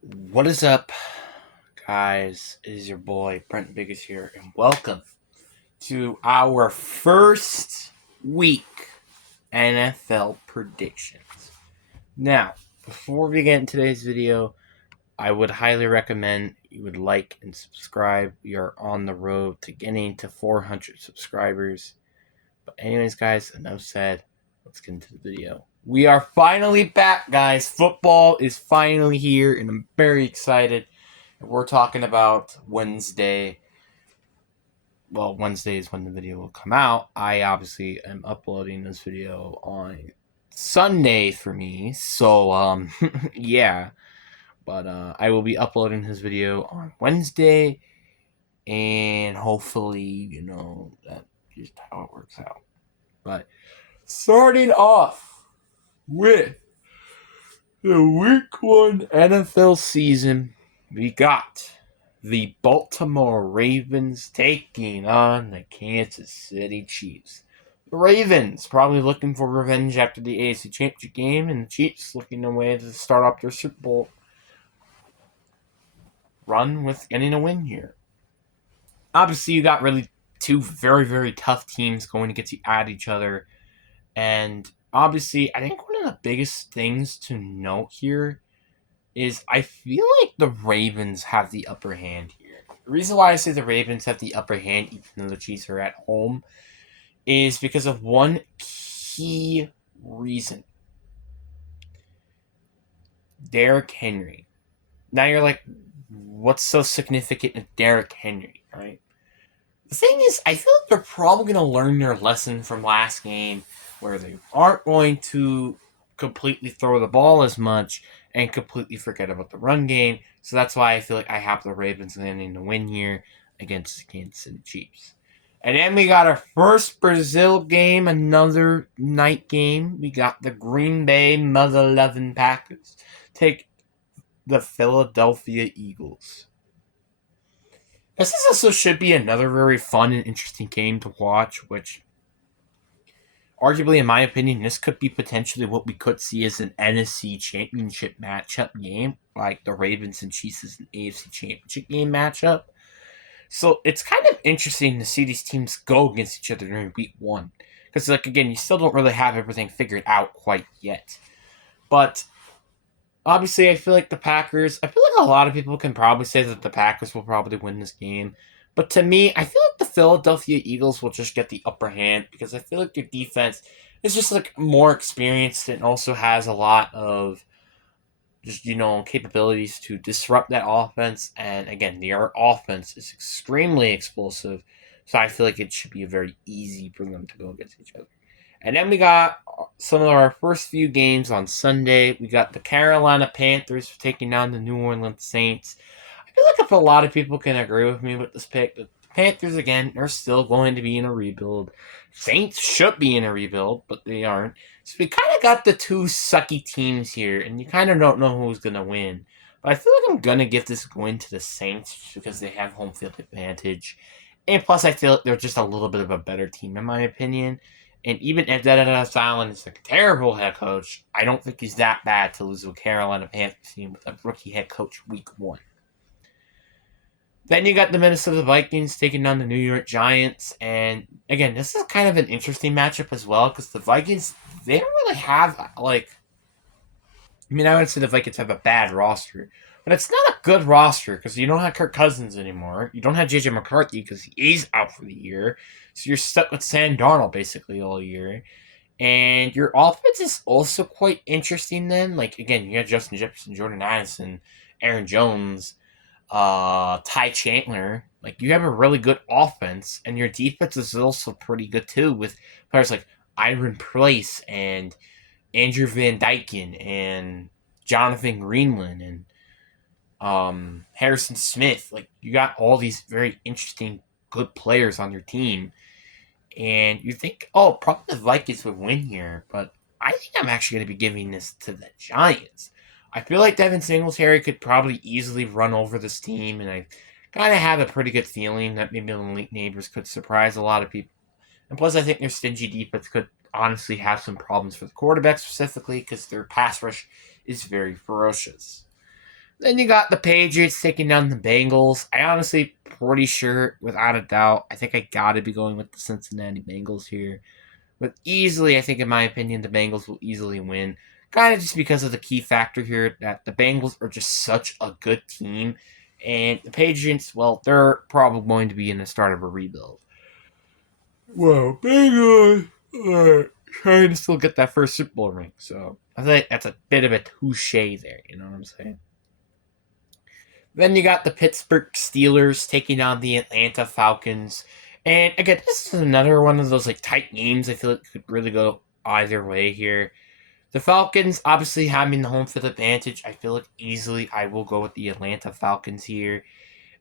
What is up, guys? It is your boy Brent Biggest here, and welcome to our first week NFL predictions. Now, before we get into today's video, I would highly recommend you would like and subscribe. We are on the road to getting to 400 subscribers. But anyways, guys, enough said. Let's get into the video. We are finally back, guys. Football is finally here, and I'm very excited. We're talking about Wednesday. Well, Wednesday is when the video will come out. I obviously am uploading this video on Sunday for me. So, yeah. But I will be uploading this video on Wednesday. And hopefully, that's just how it works out. But starting off with the week one NFL season, we got the Baltimore Ravens taking on the Kansas City Chiefs. The Ravens probably looking for revenge after the AFC Championship game, and the Chiefs looking a way to start off their Super Bowl run with getting a win here. Obviously, you got really two very, very tough teams going against at each other, and obviously, I think one of the biggest things to note here is I feel like the Ravens have the upper hand here. The reason why I say the Ravens have the upper hand, even though the Chiefs are at home, is because of one key reason. Derrick Henry. Now you're like, what's so significant in Derrick Henry, right? The thing is, I feel like they're probably going to learn their lesson from last game where they aren't going to completely throw the ball as much and completely forget about the run game. So that's why I feel like I have the Ravens landing the win here against the Kansas City Chiefs. And then we got our first Brazil game, another night game. We got the Green Bay Mother 11 Packers take the Philadelphia Eagles. This also should be another very fun and interesting game to watch, which arguably, in my opinion, this could be potentially what we could see as an NFC Championship matchup game, like the Ravens and Chiefs as an AFC Championship game matchup. So it's kind of interesting to see these teams go against each other during week one. Because, like, again, you still don't really have everything figured out quite yet. But obviously, I feel like I feel like a lot of people can probably say that the Packers will probably win this game. But to me, I feel like the Philadelphia Eagles will just get the upper hand because I feel like their defense is just like more experienced and also has a lot of just, capabilities to disrupt that offense. And again, their offense is extremely explosive. So I feel like it should be very easy for them to go against each other. And then we got some of our first few games on Sunday. We got the Carolina Panthers taking down the New Orleans Saints. I feel like if a lot of people can agree with me with this pick, the Panthers, again, are still going to be in a rebuild. Saints should be in a rebuild, but they aren't. So we kind of got the two sucky teams here, and you kind of don't know who's going to win. But I feel like I'm going to give this win to the Saints because they have home field advantage. And plus, I feel like they're just a little bit of a better team, in my opinion. And even if Dennis Allen is a terrible head coach, I don't think he's that bad to lose to a Carolina Panthers team with a rookie head coach week one. Then you got the Minnesota Vikings taking on the New York Giants. And again, this is kind of an interesting matchup as well because the Vikings, they don't really have, I would say the Vikings have a bad roster, but it's not a good roster because you don't have Kirk Cousins anymore. You don't have JJ McCarthy because he's out for the year. So you're stuck with Sam Darnold basically all year. And your offense is also quite interesting then. Like, again, you got Justin Jefferson, Jordan Addison, Aaron Jones, Ty Chandler. Like, you have a really good offense, and your defense is also pretty good too with players like Iron Price and Andrew Van Dyken and Jonathan Greenland and Harrison Smith. Like, you got all these very interesting, good players on your team. And you think, oh, probably the Vikings would win here, but I think I'm actually going to be giving this to the Giants. I feel like Devin Singletary could probably easily run over this team, and I kind of have a pretty good feeling that maybe the elite neighbors could surprise a lot of people. And plus, I think their stingy defense could honestly have some problems for the quarterback specifically because their pass rush is very ferocious. Then you got the Patriots taking down the Bengals. I honestly pretty sure, without a doubt, I think I gotta be going with the Cincinnati Bengals here. But easily, I think in my opinion, the Bengals will easily win. Kind of just because of the key factor here that the Bengals are just such a good team. And the Patriots, well, they're probably going to be in the start of a rebuild. Well, Bengals are trying to still get that first Super Bowl ring. So I think that's a bit of a touche there. You know what I'm saying? Then you got the Pittsburgh Steelers taking on the Atlanta Falcons. And again, this is another one of those like tight games I feel like could really go either way here. The Falcons obviously having the home field advantage. I feel like easily I will go with the Atlanta Falcons here.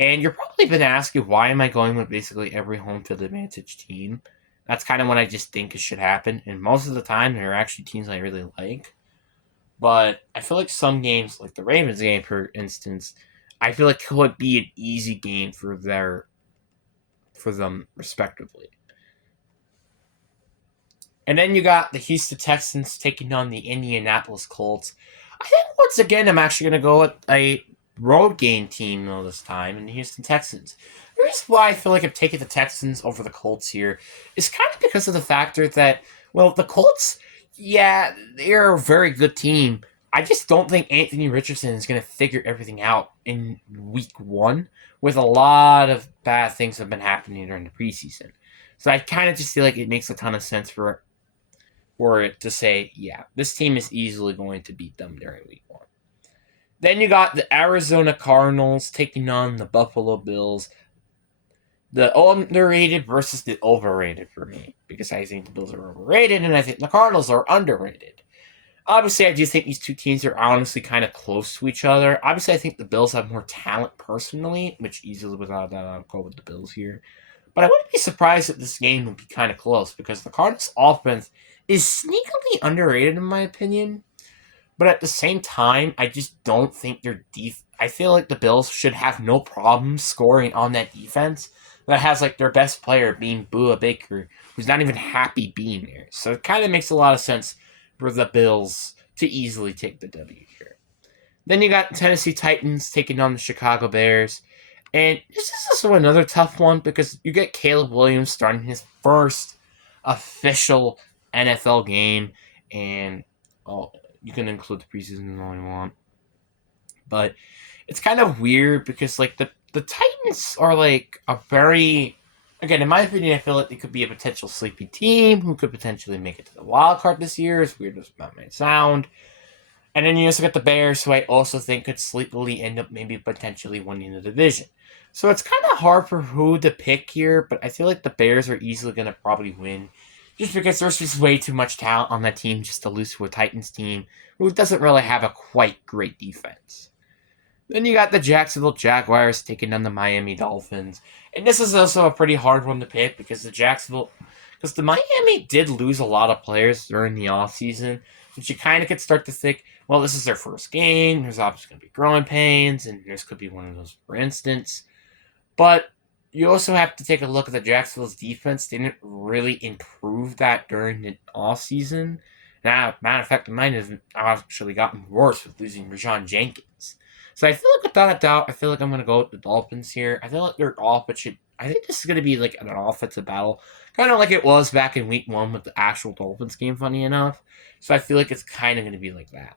And you're probably been asking why am I going with basically every home field advantage team? That's kind of what I just think it should happen. And most of the time, there are actually teams I really like. But I feel like some games, like the Ravens game, for instance, I feel like could be an easy game for them respectively. And then you got the Houston Texans taking on the Indianapolis Colts. I think once again I'm actually going to go with a road game team though this time in the Houston Texans. The reason why I feel like I'm taking the Texans over the Colts here is kind of because of the factor that, well, the Colts, yeah, they're a very good team. I just don't think Anthony Richardson is going to figure everything out in week one with a lot of bad things that have been happening during the preseason. So I kind of just feel like it makes a ton of sense for it to say, yeah, this team is easily going to beat them during week one. Then you got the Arizona Cardinals taking on the Buffalo Bills. The underrated versus the overrated for me, because I think the Bills are overrated and I think the Cardinals are underrated. Obviously, I do think these two teams are honestly kind of close to each other. Obviously, I think the Bills have more talent personally, which easily without a doubt I'll go with the Bills here. But I wouldn't be surprised if this game would be kind of close because the Cardinals' offense is sneakily underrated in my opinion. But at the same time, I just don't think their I feel like the Bills should have no problem scoring on that defense that has like their best player being Bua Baker, who's not even happy being there. So it kind of makes a lot of sense for the Bills to easily take the W here. Then you got Tennessee Titans taking on the Chicago Bears. And this is also another tough one because you get Caleb Williams starting his first official NFL game. And you can include the preseason all you want. But it's kind of weird because like the Titans are like a very, again, in my opinion, I feel like they could be a potential sleepy team who could potentially make it to the wild card this year, as weird as that might sound. And then you also got the Bears, who I also think could sleepily end up maybe potentially winning the division. So it's kind of hard for who to pick here, but I feel like the Bears are easily going to probably win. Just because there's just way too much talent on that team just to lose to a Titans team who doesn't really have a quite great defense. Then you got the Jacksonville Jaguars taking on the Miami Dolphins. And this is also a pretty hard one to pick because the Miami did lose a lot of players during the offseason, which you kind of could start to think, well, this is their first game. There's obviously going to be growing pains, and this could be one of those, for instance. But you also have to take a look at the Jacksonville's defense. They didn't really improve that during the offseason. Now, matter of fact, it might have actually gotten worse with losing Rajon Jenkins. So I feel like without a doubt, I feel like I'm going to go with the Dolphins here. I feel like their offense I think this is going to be like an offensive battle, kind of like it was back in week one with the actual Dolphins game, funny enough. So I feel like it's kind of going to be like that.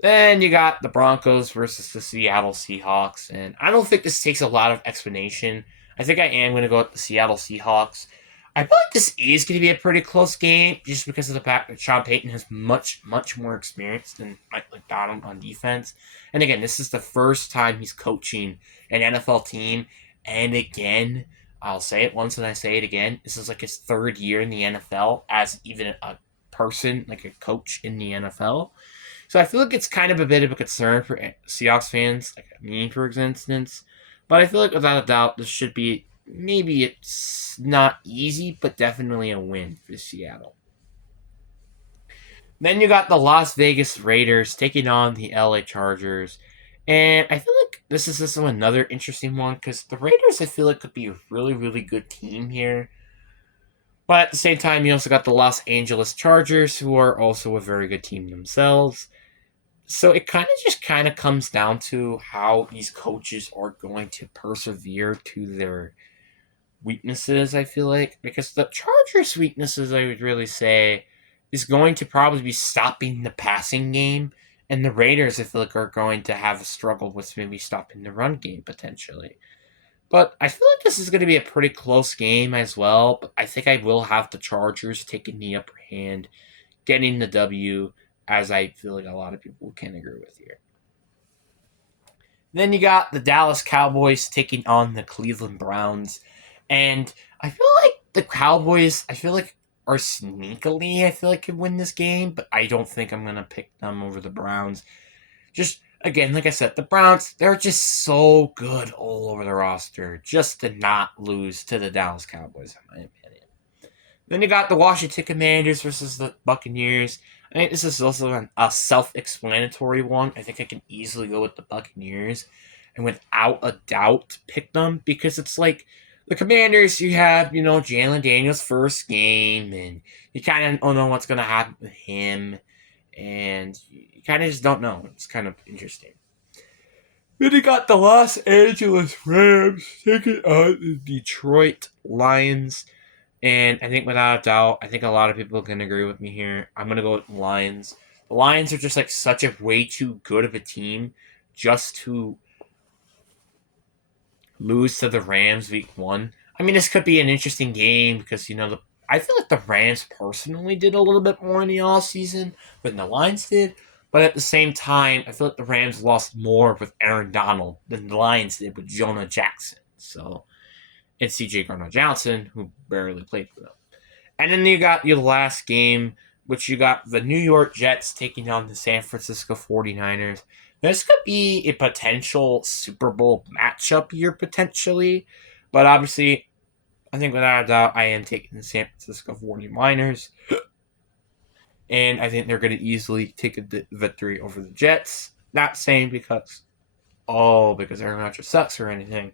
Then you got the Broncos versus the Seattle Seahawks, and I don't think this takes a lot of explanation. I think I am going to go with the Seattle Seahawks. I feel like this is going to be a pretty close game just because of the fact that Sean Payton has much, much more experience than Mike McDonald on defense. And again, this is the first time he's coaching an NFL team. And again, I'll say it once and I say it again. This is like his third year in the NFL as even a person, like a coach in the NFL. So I feel like it's kind of a bit of a concern for Seahawks fans, like me, for instance. But I feel like without a doubt, this should be, maybe it's not easy, but definitely a win for Seattle. Then you got the Las Vegas Raiders taking on the LA Chargers. And I feel like this is also another interesting one because the Raiders, I feel like, could be a really, really good team here. But at the same time, you also got the Los Angeles Chargers, who are also a very good team themselves. So it kind of comes down to how these coaches are going to persevere to their weaknesses, I feel like. Because the Chargers' weaknesses, I would really say, is going to probably be stopping the passing game. And the Raiders, I feel like, are going to have a struggle with maybe stopping the run game potentially. But I feel like this is going to be a pretty close game as well. But I think I will have the Chargers taking the upper hand, getting the W, as I feel like a lot of people can agree with here. Then you got the Dallas Cowboys taking on the Cleveland Browns. And I feel like the Cowboys, I feel like, are sneakily, I feel like, could win this game, but I don't think I'm going to pick them over the Browns. Just, again, like I said, the Browns, they're just so good all over the roster just to not lose to the Dallas Cowboys, in my opinion. Then you got the Washington Commanders versus the Buccaneers. I think this is also a self-explanatory one. I think I can easily go with the Buccaneers and without a doubt pick them because it's like the Commanders, you have, Jalen Daniels' first game, and you kind of don't know what's going to happen with him, and you kind of just don't know. It's kind of interesting. Then you got the Los Angeles Rams taking on the Detroit Lions. And I think without a doubt, I think a lot of people can agree with me here. I'm going to go with the Lions. The Lions are just like such a way too good of a team just to lose to the Rams week 1. I mean, this could be an interesting game because, I feel like the Rams personally did a little bit more in the offseason than the Lions did. But at the same time, I feel like the Rams lost more with Aaron Donald than the Lions did with Jonah Jackson. So it's CJ Gardner-Johnson, who barely played for them. And then you got your last game, which you got the New York Jets taking on the San Francisco 49ers. This could be a potential Super Bowl matchup here, potentially. But obviously, I think without a doubt, I am taking the San Francisco 49ers. And I think they're going to easily take a victory over the Jets. Not saying because Aaron Rodgers sucks or anything.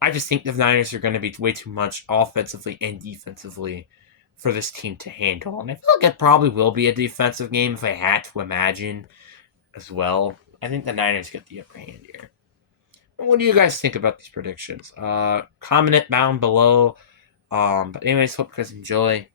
I just think the Niners are going to be way too much offensively and defensively for this team to handle. And I feel like it probably will be a defensive game if I had to imagine as well. I think the Niners get the upper hand here. What do you guys think about these predictions? Comment it down below. But anyways, hope you guys enjoy.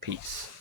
Peace.